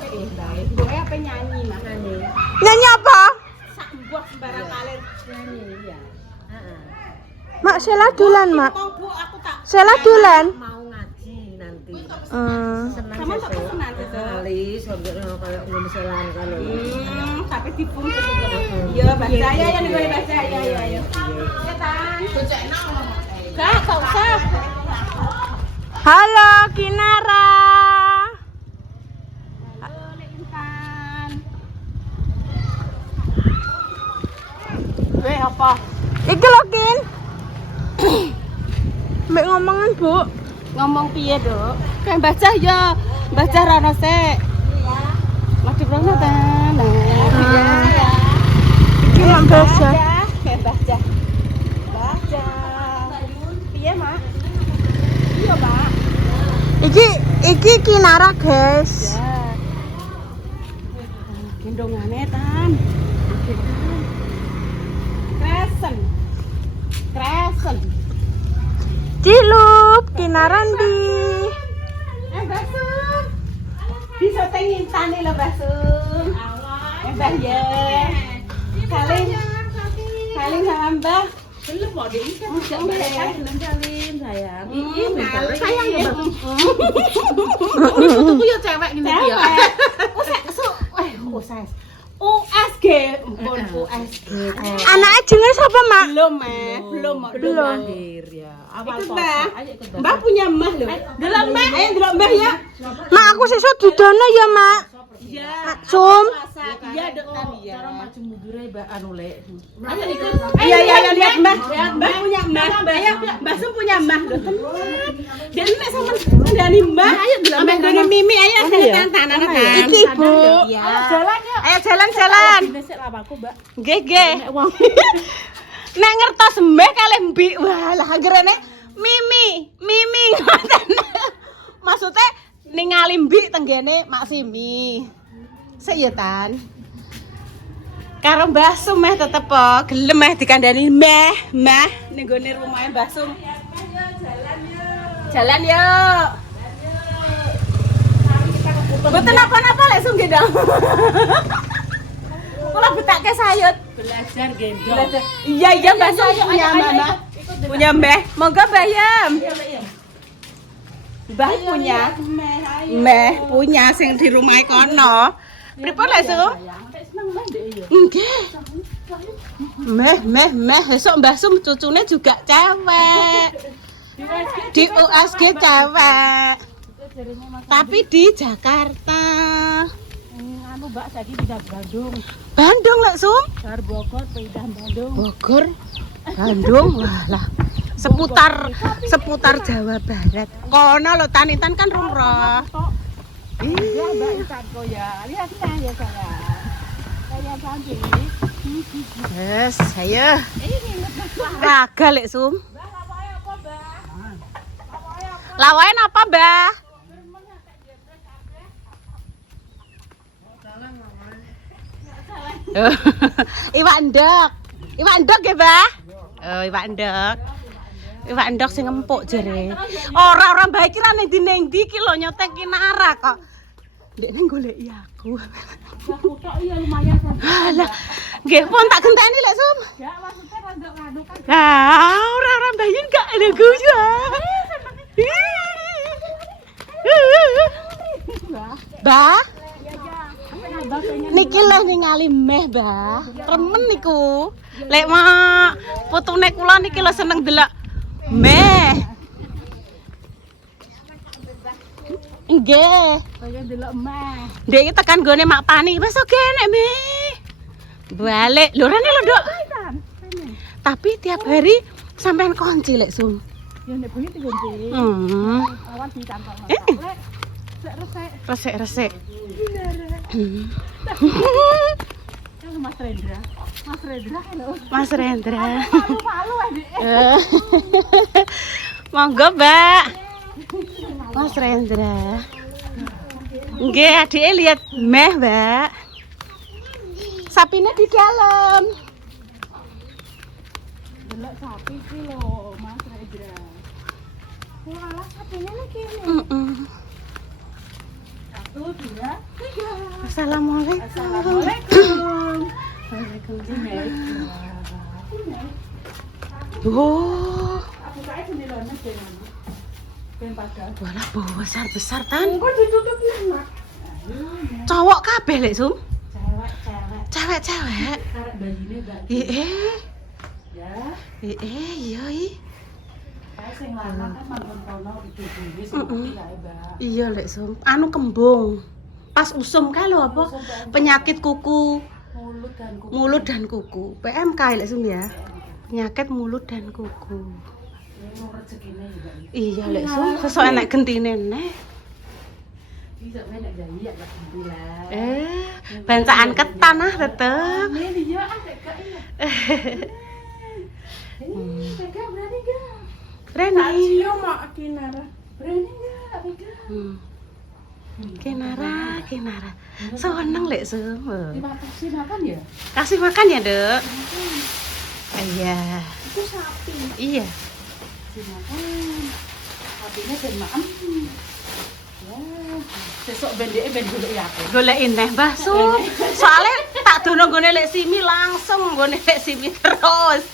Gue apa nyanyi makanya. Nyanyi apa? Sak buah sembarang kalir nyanyi ya. Mak Sela dolan, Mak. Mau Bu, aku tak Sela dolan. Mau ngaji nanti. sama tak Senang pesenan itu. sekali soalnya kayak belum selang kalau. Tapi dibungkus juga. Iya, baca ya yang gue baca ya. Ya Tan. Kak, tak usah. Halo, Kinara. Halo, Intan. Weh apa? Iki lho, Kin. Mbak ngomongan, Bu. Ngomong piye, Dok? Kayak baca ya. Baca rana sik. Madhep rono ta. Nah. Iki mak baca. Kayak baca. Baca. Piye, Mak? Iya, Pak. Iki Kinara, guys. Ya. Gendongane Tan. Kresen. Cilup, Kinara ndi? Mbak Sum. Bisa tengin tani lho Mbak Sum. Mbak ya. Saling sama Mbak. Belum mau diikat tidak mereka belum salim sayang. Sayang ya Bang. Itu ya cewek gini ya. USG, USG. Anaknya jenenge sapa, Mak? Belum. Lahir ya. Awal Ikut puasa. Mbak. Mbak punya Mbah lho. Delok Mbah, ayo delok Mbah ya. Mak, aku sesuk dudono ya, Mak. Iya. Sum. Iya dekan ya. Cara maju mundure Mbak anu lek. Ayo ikut. Iya lihat Mbah. Mbah punya Mbah. Ayo Mbah Sum punya Mbah lho. Dia nek sama ndani Mbah. Ayo delok Mbah ngene Mimi ayo tantan. Iki, Ibu. Ayo jalan. Besek lawaku, Mbak. Nggih. Nek ngertos mbeh kalih mbik. Wah, lah anggere Mimi ngoten. Maksudnya ningali mbik tenggene Mak Simi. Sik ya, Tan. Karo Mbah Sum meh tetep gelem meh dikandani Mbah ning gone rumahe Mbah Sum. Jalan yuk. Mboten napa-napa lek Sum nggih, Dong. Kula betake sayut. Belajar gendong. Iya Mbak Sum punya Mbah. Punya Mbah. Monggo Mbah Yam. Mbah punya. Mbah punya sing di rumah kono. Pripun lek Sum? Nggih. Meh, esuk Mbah Sum cucune juga cewek. Di USG cewek. Tapi di Jakarta. Anu Mbak tadi bisa Bandung. Bandung lek Sum? Dari Bogor pindah Bandung. Bogor, Bandung, lah seputar Jawa Barat. Kono lo Tan-Intan kan rumrah. Iya Mbak Intan kok ya. Lihat ya saya. Saya cantik. Yes, ayo. Raga lek Sum. Lawain apa, Mbah? Iwak ndok ya, Mbah? Oh, iwak ndok. Iwak ndok sing empuk jere. Ora Mbah iki ra ning ndi iki lho nyotek Kinara kok. Ndek ning goleki aku. Aku tok iya lumayan kan. Halah, nggih pun tak genteni lek Sum. Ya maksudnya rada ngadu kan. Lah, ora mbayin gak ada guyu. Mbah, niki leh ningali meh, Mbah. Remen niku. Lek mak putune kula niki lho seneng delok meh. Nggih. Kaya delok meh. Ndek iki tekan gone Mak Pani. Wis oke nek meh. Balik. Lho rene lho, Dok. Tapi tiap hari sampean kunci lek Sum. Ya nek bengi digonti. Awan di kantor masak. Lek resek. Resik. Kalau Mas Rendra halo. Mas Rendra. Palu Adik. Monggo, Mbak. Mas Rendra. Nggih, adike lihat meh, Mbak. Sapine di dalam. Delok sapi iki lho, Mas Rendra. Walah sapine nek kene. Assalamualaikum. Assalamualaikum. Oh, Aku kayak jendelanya dengan ben padahal. walah besar tan. Kok ditutup enak. Cowok kabeh lek, Sum. Cewek. Cewek-cewek. Karek bajine Mbak. Ya. Iya, i. Kayak sing lanang kan manggon kono itu dhewe seperti kae, Mbak. Iya, lek, Sum. Anu kembung. Pas usum kae lho apa? Penyakit kuku, Mulut dan kuku. mulut dan kuku. PMK lek, Sum ya. Penyakit mulut dan kuku. Ini rezekine ya, Mbak. Iya, lek, Sum. Sesuk enek gentine neh. Bisa menek gaya lah alhamdulillah. Bancaan ketan ah tetep. Ini dia gak iya. Ini Vega berani gak? Reni. Cium mak Kinara. Berani gak Vega? Kinara. Seneng lek, Sum. Terima kasih makan ya? Kasih makan ya, Dek. Iya. Itu sapi. Iya. Dimakan. Sapinya ben maem. Ya, sesuk bendeke ben golek ya aku. Golekin teh Mbah Sum. Soale tak dono nggone lek Simi langsung nggone lek Simi terus.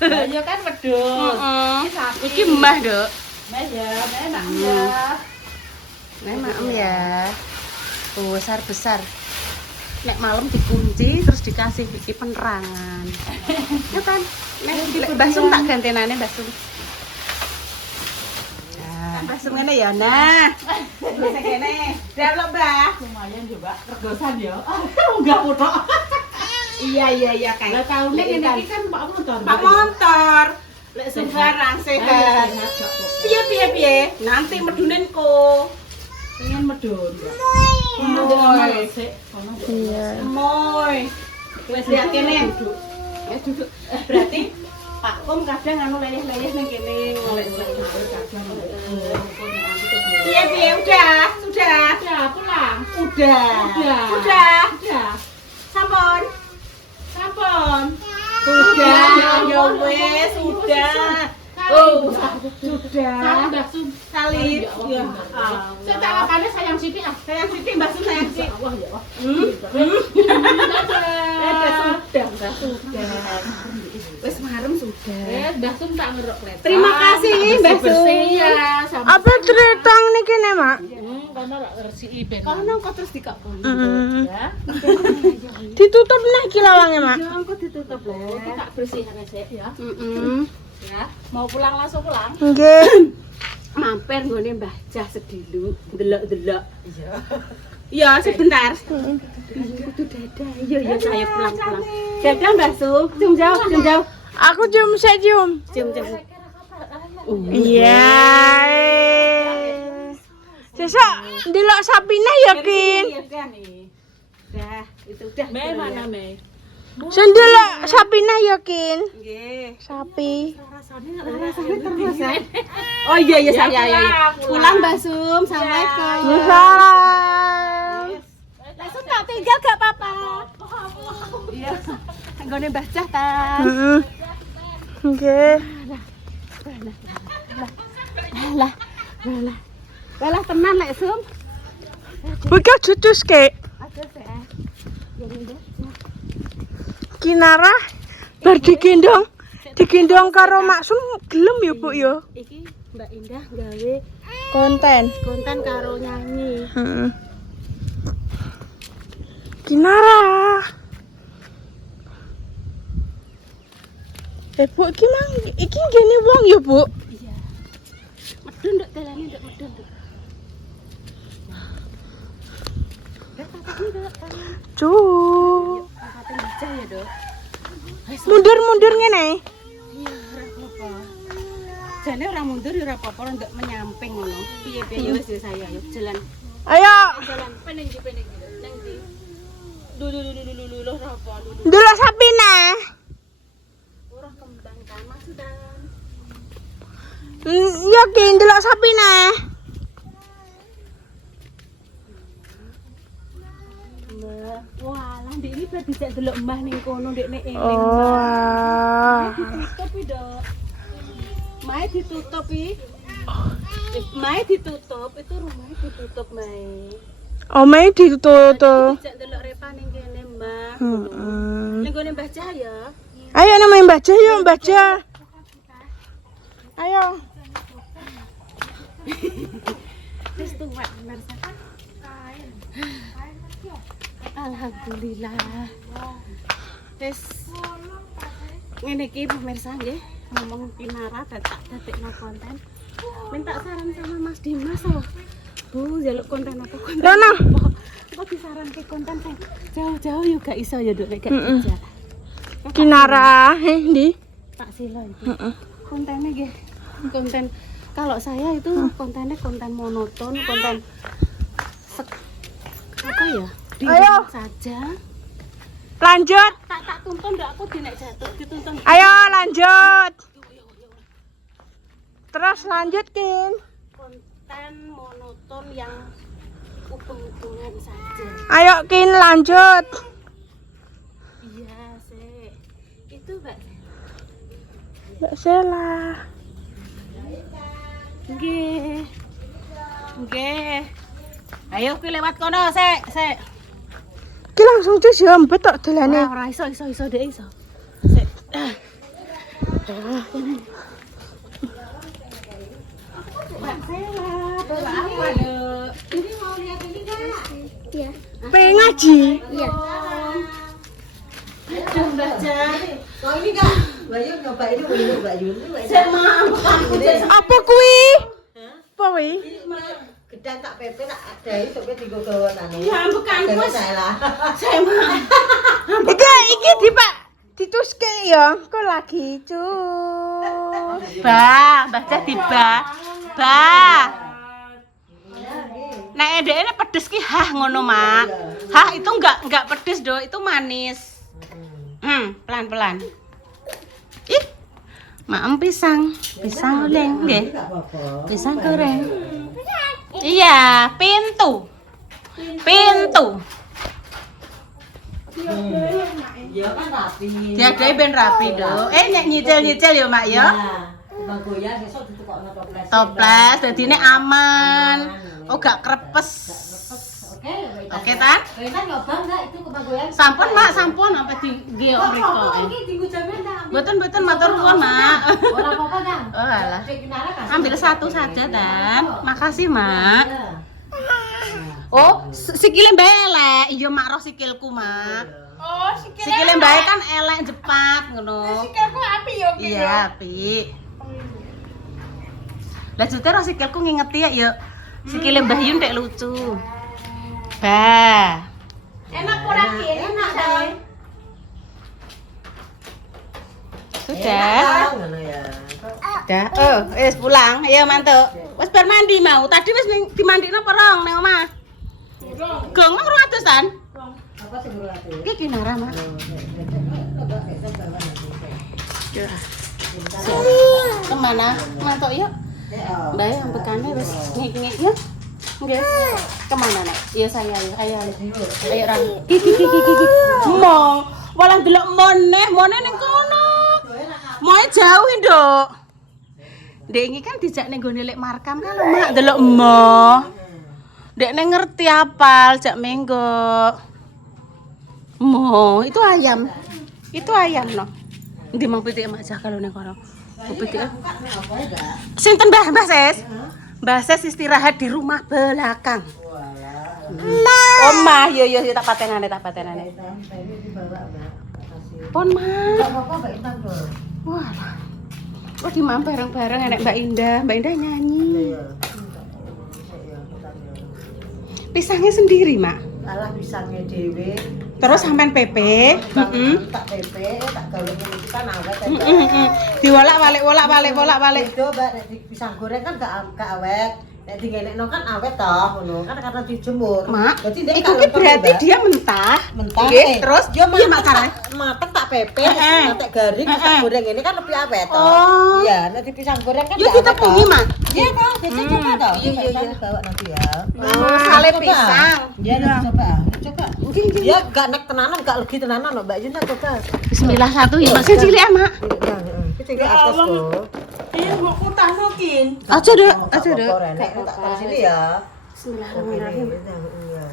Lah ya kan wedhus. Heeh. Iki sapi. Iki Mbah, Dek. Meh ya, enak ya. Nek maem ya. Oh, besar. Nek malam dikunci terus dikasih iki penerangan. Ya kan? Nek lek Mbah Sum tak gantenane Mbah Sum. Nah, Mbah Sum ngene ya. Nah. Terus kene. Dah lho, Mbah. Lumayan juga regosan ya. Enggak foto. Iya Lah kayak. taune ngene iki kan Pak Motor. Pak motor. Lek sembarang sehat. Piye? Nanti medunen ko. Pengen medun. Moy. Iya. Moy. Wes lihat kene. Wes duduk. Berarti Pak Kom kadang anu leyeh-leyeh ning kene ngolek-ngolek kadang. Piye udah? Udah pulang. Udah. Sampun. Sudah. Ya wes, sudah. Oh, sudah. Mbak Sum. Salib. Ya. Saya tak apane sayang Siti ah. Sayang Siti, Mbak Sum sayang Siti. Allah ya Allah. Sudah. Wes marem sudah. Mbak Sum tak ngerok kletak. Terima kasih, Mbak Sum. Bersih ya. Apa ceritang niki nek, Mak? Kono rak resiki ben. Kalau nongko terus dikakon. Ya. Ditutup nih iki lawangnya, Mak. Ya engko ditutup lho. Iki tak bersihkan sik ya. Ya. Mau pulang langsung pulang. Nggih. Mampir nggone Mbah Jah sedilu, delok-delok. Iya. Ya, sebentar. Kudu dadah. Iya, saya pulang-pulang. Dadah, Mbak Sum. Cium jauh. Aku cium. Cium. Iya. Sesuk ndelok sapine ya, Kin. Dah, itu udah. Mei mana Mei? Sendelok sapine ya, Kin. Nggih. Sapi. Rasanya terus ya. Oh iya saya. Pulang Mbak Sum. Assalamualaikum. Salam. Langsung tak tinggal gak apa-apa. Iya. Nggone Mbah Jah ta. Heeh. Nggih. Lah tenan lek Sum. Buka jutus ke. Ada sih. Kinara bar digendong karo Mak Sum gelem ya, Bu ya. Iki Mbak Indah gawe Konten. konten karo nyanyi. Heeh. Kinara. Bu, iki ngene wong ya, Bu. Iya. Medun nduk dalane nduk medun nduk. Cuk. Angkatin baca ya, Dok. Mundur ngene. Iya, ora apa-apa. Jane ora mundur ya ora apa-apa, nduk menyamping ngono. Piye-piye ya wis ya saya ayo jalan. Ayo, Jalan pening ndi. Nang ndi? Dulu ora apa. ndelok sapine. Ora kembang kan maksudan. Ya ki ndelok sapine. Walah, ndek iki bar dijak delok Mbah ning kono ndekne eling. Oh. Ditutup iki, Dok. Mae ditutup iki. Mae ditutup, itu rumahnya ditutup, Mae. Omae ditutup. Dijak delok Repa ning kene, Mbak. Heeh. Ning gone Mbah Cahya. Ayo namanya Mbak Jah yuk, Mbak Jah. Ayo. Wis tuwek pemirsa. Alhamdulillah. Wis ngene iki pemirsa nggih, ngomong Kinara dadekno konten. Minta saran sama Mas Dimas oh. Bu, jaluk konten apa konten? Lono. Kok disaranke konten sing jauh-jauh yo gak iso ya, Duk, nek gak dijak. Kinara, di. Tak silo iki. Kontennya nggih. Konten kalau saya itu kontennya konten monoton, konten apa ya? Ayo. Saja. Lanjut. Tak tuntun ndak aku dinek jatuh dituntun. Ayo lanjut. Terus lanjutkin. Konten monoton yang hubung-hubungan saja. Ayo Kin lanjut. Iya, Sek. Itu, Mbak. Mbak Sela. Nggih. Nggih. Ayo ki lewat kono, Sek. Ki langsung cus ya mbet tok dolane. Ora iso dek iso. Sek. Mbak Sela, bawa apa, Dek? Ini mau lihat ini enggak? Iya. Pengen ngaji. Iya. Aduh, Mbak Jan. Kau ini enggak? Bayu nyobain ini Mbak Yun. Saya mau aku Apa kuwi? Apa kuwi? Gedang tak pepe tak ada itu sampai 3 gawan anu. Ya bukan Gus. Saya mau. Iki di Pak dituske ya. Kok lagi cus. Mbah jadi Mbah. Nek ndekne pedes ki ngono, Mak. Itu enggak pedes, Do. Itu manis. Pelan-pelan. Ih. Maem pisang goreng nggih. Pisang goreng. Iya, pintu. Ya kan rapi. Diadae ben rapi, Do. Nyicil-nyicil ya, Mak ya. Bang goyah sesuk ditukokno toples. Toples dadine aman. Oh, gak krepes. Oke, Tan? Rena nyoba enggak itu ke Bang goyah? Sampun, Mak, sampun sampai di mriko. Iki dienggo jaman tak ambil. Mboten matur nuwun, Mak. Ora apa-apa, Kang. Oh, alah. Sik Kinara kan. Ambil satu saja, Tan. Makasih, Mak. Iya. Oh, sikile mbak elek. Iya, Mak roh sikilku, Mak. Oh, Sikile mbak kan elek jepat ngono. sikilku api yo Iya, apik. Lah jute roh sikilku ngingeti ya, yuk. Sikile Mbah Yun ndek lucu. Bah. Enak ora Kin? Enak dong. Sudah. Ngono ya. Dah. Oh, wis pulang. Ayo mantuk. Wis bar mandi mau. Tadi wis dimandikno perong ning omah. Gong mah 200-an. Apa sing ora ate? Iki Kinara, Mak. Kemana? Mantuk yuk. Mbak yang bekane wis ngik-ngik yuk. Nggih. Kemana, Nak? Iya saya ayo. Ayo Ran. Ki. Mong, walang delok moneh ning kono. Moe jauh, Nduk. Ndek iki kan dijak ning gone lek markam kan lho, Mak, delok emoh. Ndek ning ngerti apal jak menggo. Mo, itu ayam. Itu ayam no. Ndi mang pitik Mak Jah kalau ning kono. Pitik. Sinten Mbah Ses? Mbah Ses istirahat di rumah belakang. Omah, yo tak patenane. Pon, Mak. Apa-apa Mbak Intan tuh. Wah. Kok di mam bareng-bareng enek Mbak Indah nyanyi. Iya. Pisangnya sendiri, Mak. Alah pisangnya dhewe. Terus sampean PP, Tak pepe, tak gawe ngene iki kan awet. Diwolak-walik. Itu Mbak nek pisang goreng kan gak awet. Nek dingenekno kan awet toh ngono kan karena dijemur. Mak, Berarti ndek itu berarti dia mentah. mentah. Nggih, terus yo iya Mak carane. mateng tak pepe, Heeh. tak goreng, tak goreng ini kan lebih awet toh. Oh. Iya, nek di pisang goreng kan Yo gak awet toh. ditepungi, Mak. Iya toh, jadi coba toh. Iya. Bawa nanti ya. Oh, sale Coba. pisang. Iya, nanti coba. Coba. Ya gak nek tenanan, gak legi tenanan loh Mbak Yun coba. Bismillah satu ya, Mak. Cilik, Mak. Kita ke atas tuh. Iya, mau kutahno Kin. Aja, Dek. Tak taruh sini ya. Bismillahirrahmanirrahim. Iya.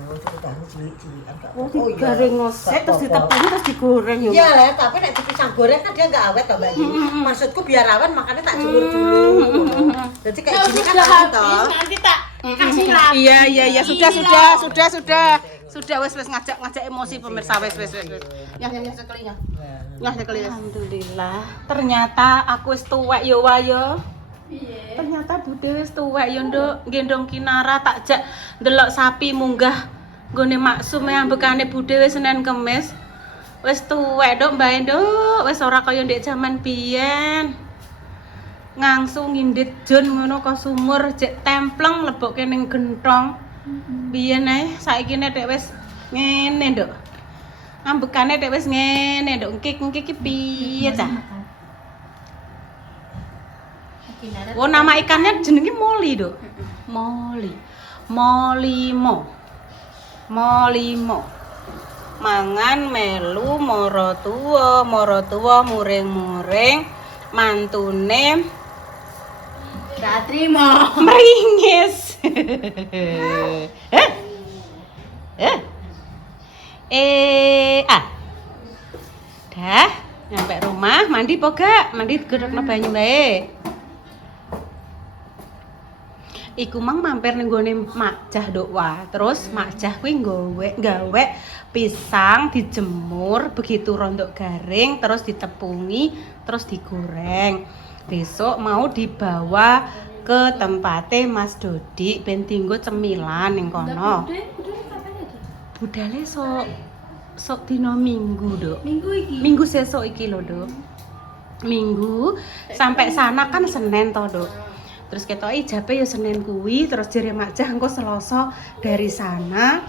baru cilik-cilikan gak Oh, apa-apa. digoreng ngosek terus ditepungi terus digoreng ya. Iya lah, tapi nek dipisang goreng kan dia nggak awet toh Mbak Yuni. Maksudku biar awet makanya tak jemur dulu. Jadi kayak gini kan awet toh. Nanti tak kasih lagi. Iya, sudah wes ngajak emosi pemirsa wes. Ya sekali ya. Nah, sekali. Alhamdulillah. Ternyata aku wis tuwek yo wayo. Ternyata Bude wis tuwek yo nduk, gendong Kinara tak jak ndelok sapi munggah nggone maksum ambekane Bude wis Senin Kemis. Wis tuwek nduk mbae nduk, wis ora kaya ndek jaman biyen. Ngangsu ngindit jon ngono kok sumur jek templeng lebokke ning genthong. Biyen ae saiki nek wis ngene nduk. Ambekane nek wis ngene nduk, engkik ki piye ta? Oh, nama ikannya jenenge Moli, Dok. Molimo. Mangan melu moro tuwa muring-muring mantune Gak terima. meringis. Dah, nyampe rumah mandi po gak? Mandi gedhokno banyu bae. Iku mang mampir ning gone Mak Jah nduk wah. Terus Mak Jah kuwi gawe pisang dijemur begitu rontok garing terus ditepungi terus digoreng. Besok mau dibawa ke tempatnya Mas Dodi ben tinggo cemilan ning kono. Budale sok dino Minggu, Dok. Minggu sesuk iki lho, Dok. Minggu sampai sana kan Senin toh, Dok. Terus ketoke ijabe ya Senin kuwi, terus jere Mak Jah engko Selasa dari sana.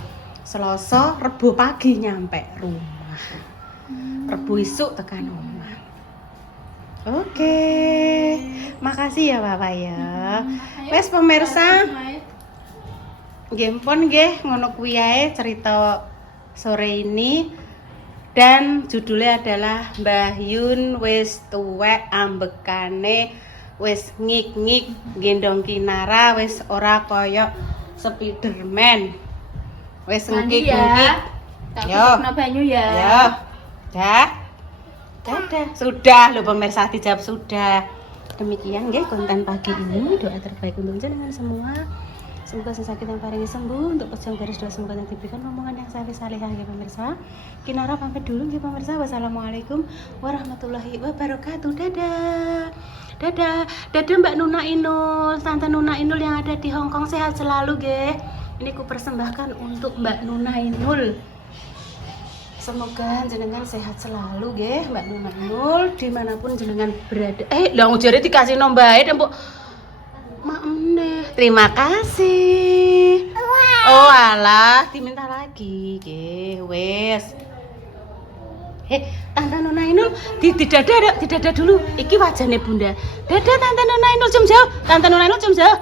Selasa Rebo pagi nyampe rumah. Rebo isuk tekan omah. Oke. Makasih ya Bapak ya. Wes pemirsa. Nggih pun nggih ngono kuwi ae cerita sore ini. Dan judulnya adalah Mbah Yun wis tuwek ambekane wis ngik-ngik gendong Kinara wis ora kaya Spiderman. Wis ngik-ngik. Yo. banyu ya. Ya. Dah. Sudah lho pemirsa dijawab sudah. Demikian nggih konten pagi ini, doa terbaik untuk jenengan semua. Semoga sesakit yang paling sembuh, untuk pejuang garis doa semoga yang diberikan omongan yang saleh-salehah ya pemirsa. Kinara pamit dulu ya pemirsa. Wassalamualaikum warahmatullahi wabarakatuh. Dadah Mbak Nuna Inul, Tante Nuna Inul yang ada di Hongkong, sehat selalu nggih. Ini ku persembahkan untuk Mbak Nuna Inul. Semoga jenengan sehat selalu nggih Mbak Nuna Inul dimanapun jenengan berada. Lah jare dikasih nombae mbok Maemne. Terima kasih. Oh alah, diminta lagi. Nggih, wis. Tante Nona Inul di dada dulu. Iki wajane Bunda. Dadah Tante Nona Inul, cium jauh. Tante Nona Inul cium jauh.